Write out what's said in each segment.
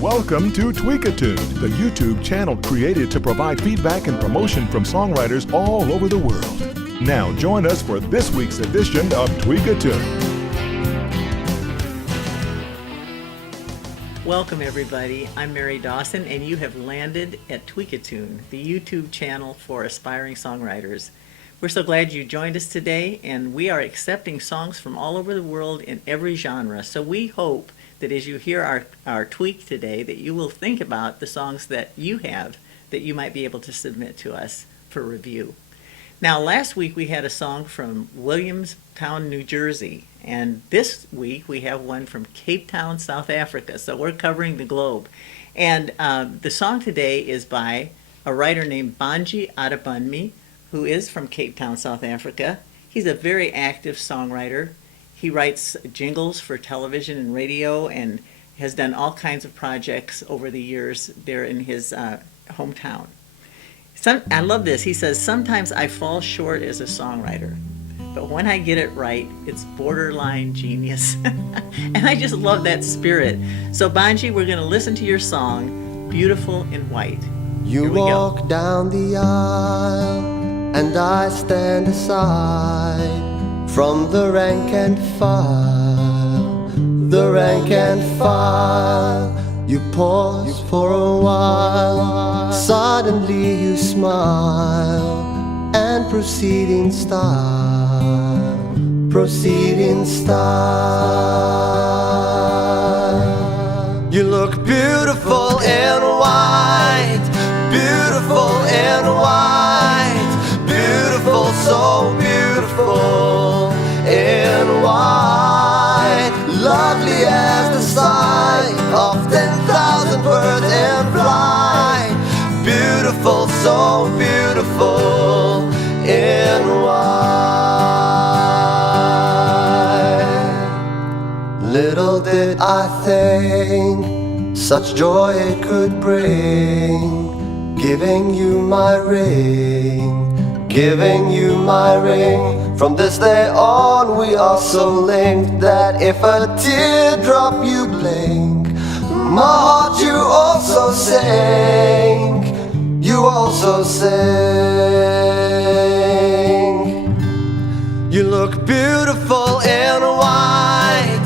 Welcome to Tweakatune, the YouTube channel created to provide feedback and promotion from songwriters all over the world. Now join us for this week's edition of Tweakatune. Welcome everybody, I'm Mary Dawson and you have landed at Tweakatune, the YouTube channel for aspiring songwriters. We're so glad you joined us today, and we are accepting songs from all over the world in every genre. So we hope that as you hear our tweak today, that you will think about the songs that you have that you might be able to submit to us for review. Now, last week we had a song from Williamstown, New Jersey, and this week we have one from Cape Town, South Africa. So we're covering the globe. And the song today is by a writer named Banji Adebunmi, who is from Cape Town, South Africa. He's a very active songwriter. He writes jingles for television and radio and has done all kinds of projects over the years there in his hometown. I love this. He says, "Sometimes I fall short as a songwriter, but when I get it right, it's borderline genius." And I just love that spirit. So Banji, we're going to listen to your song, Beautiful in White. You walk down the aisle and I stand aside from the rank and file, the rank and file. You pause for a while, suddenly you smile and proceed in style, proceed in style. You look beautiful in white, beautiful in white, beautiful, so beautiful in white, lovely as the sight of 10,000 birds in flight, beautiful, so beautiful in white. Little did I think such joy it could bring, giving you my ring, giving you my ring. From this day on we are so linked that if a teardrop you blink, my heart you also sing, you also sing. You look beautiful in white,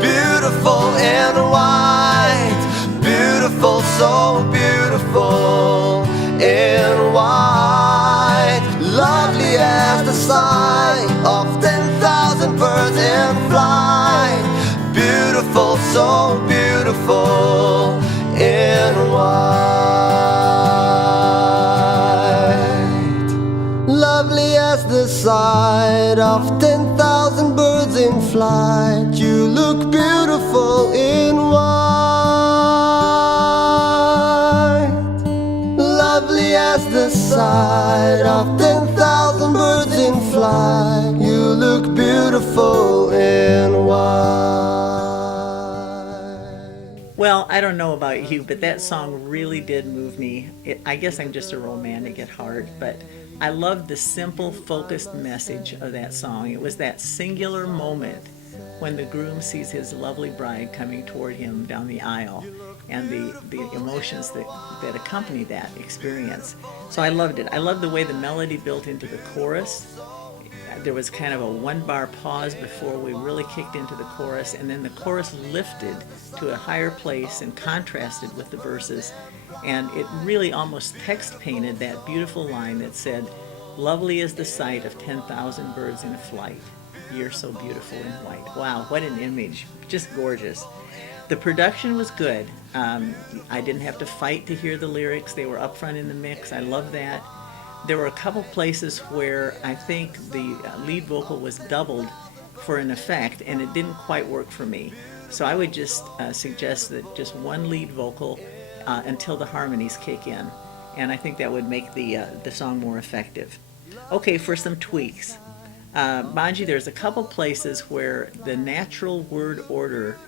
beautiful in white, beautiful, so beautiful in white, lovely as the sight of 10,000 birds in flight, beautiful, so beautiful in white, lovely as the sight of 10,000 birds in flight. You look beautiful in white, lovely as the sight of 10,000 birds in flight. You look beautiful in white. Well, I don't know about you, but that song really did move me. I guess I'm just a romantic at heart, but I loved the simple, focused message of that song. It was that singular moment when the groom sees his lovely bride coming toward him down the aisle, and the emotions that accompany that experience. So I loved it. I loved the way the melody built into the chorus. There was kind of a one-bar pause before we really kicked into the chorus, and then the chorus lifted to a higher place and contrasted with the verses. And it really almost text-painted that beautiful line that said, "Lovely is the sight of 10,000 birds in flight. You're so beautiful in white." Wow, what an image. Just gorgeous. The production was good. I didn't have to fight to hear the lyrics. They were up front in the mix. I love that. There were a couple places where I think the lead vocal was doubled for an effect, and it didn't quite work for me. So I would just suggest that just one lead vocal until the harmonies kick in, and I think that would make the song more effective. Okay, for some tweaks. Banji, there's a couple places where the natural word order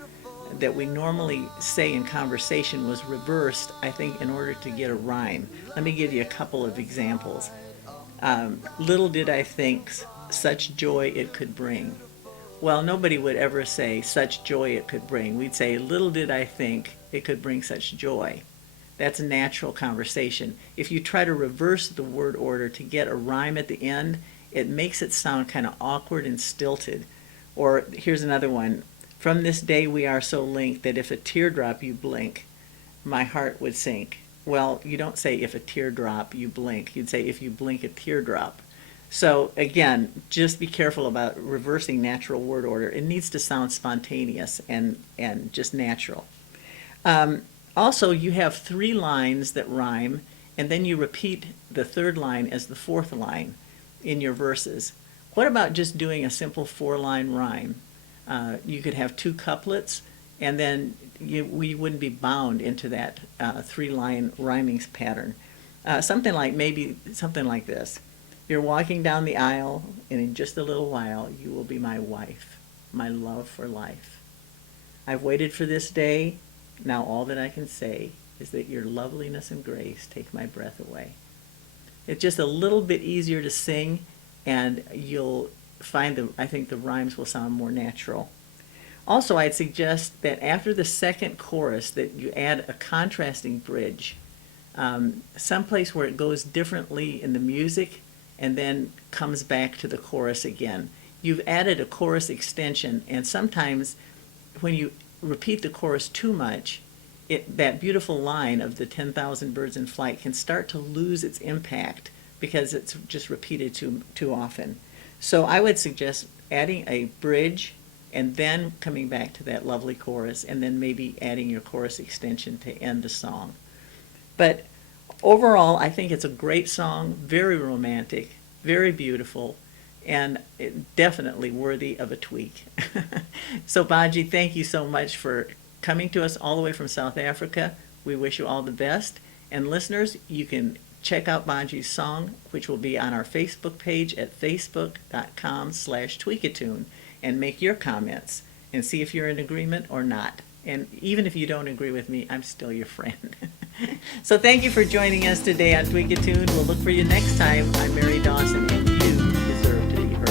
that we normally say in conversation was reversed, I think, in order to get a rhyme. Let me give you a couple of examples. Little did I think such joy it could bring. Well, nobody would ever say such joy it could bring. We'd say, little did I think it could bring such joy. That's a natural conversation. If you try to reverse the word order to get a rhyme at the end, it makes it sound kind of awkward and stilted. Or here's another one. From this day we are so linked that if a teardrop you blink, my heart would sink. Well, you don't say if a teardrop you blink. You'd say if you blink a teardrop. So again, just be careful about reversing natural word order. It needs to sound spontaneous and just natural. Also, you have 3 lines that rhyme, and then you repeat the 3rd line as the 4th line in your verses. What about just doing a simple 4-line rhyme? You could have 2 couplets, and then we wouldn't be bound into that 3-line rhyming pattern. Something like this. You're walking down the aisle, and in just a little while, you will be my wife, my love for life. I've waited for this day. Now all that I can say is that your loveliness and grace take my breath away. It's just a little bit easier to sing, and you'll find I think the rhymes will sound more natural. Also, I'd suggest that after the 2nd chorus that you add a contrasting bridge, someplace where it goes differently in the music and then comes back to the chorus again. You've added a chorus extension, and sometimes when you repeat the chorus too much, that beautiful line of the 10,000 birds in flight can start to lose its impact because it's just repeated too often. So I would suggest adding a bridge and then coming back to that lovely chorus, and then maybe adding your chorus extension to end the song. But overall, I think it's a great song, very romantic, very beautiful, and definitely worthy of a tweak. So Baji, thank you so much for coming to us all the way from South Africa. We wish you all the best. And listeners, you can check out Baji's song, which will be on our Facebook page at facebook.com/Tweakatune, and make your comments and see if you're in agreement or not. And even if you don't agree with me, I'm still your friend. So thank you for joining us today on Tweakatune. We'll look for you next time. I'm Mary Dawson, and you deserve to be heard.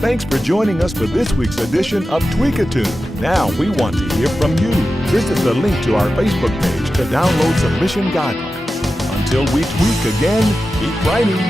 Thanks for joining us for this week's edition of Tweakatune. Now we want to hear from you. Visit the link to our Facebook page to download submission guidelines. Until we tweak again, keep writing.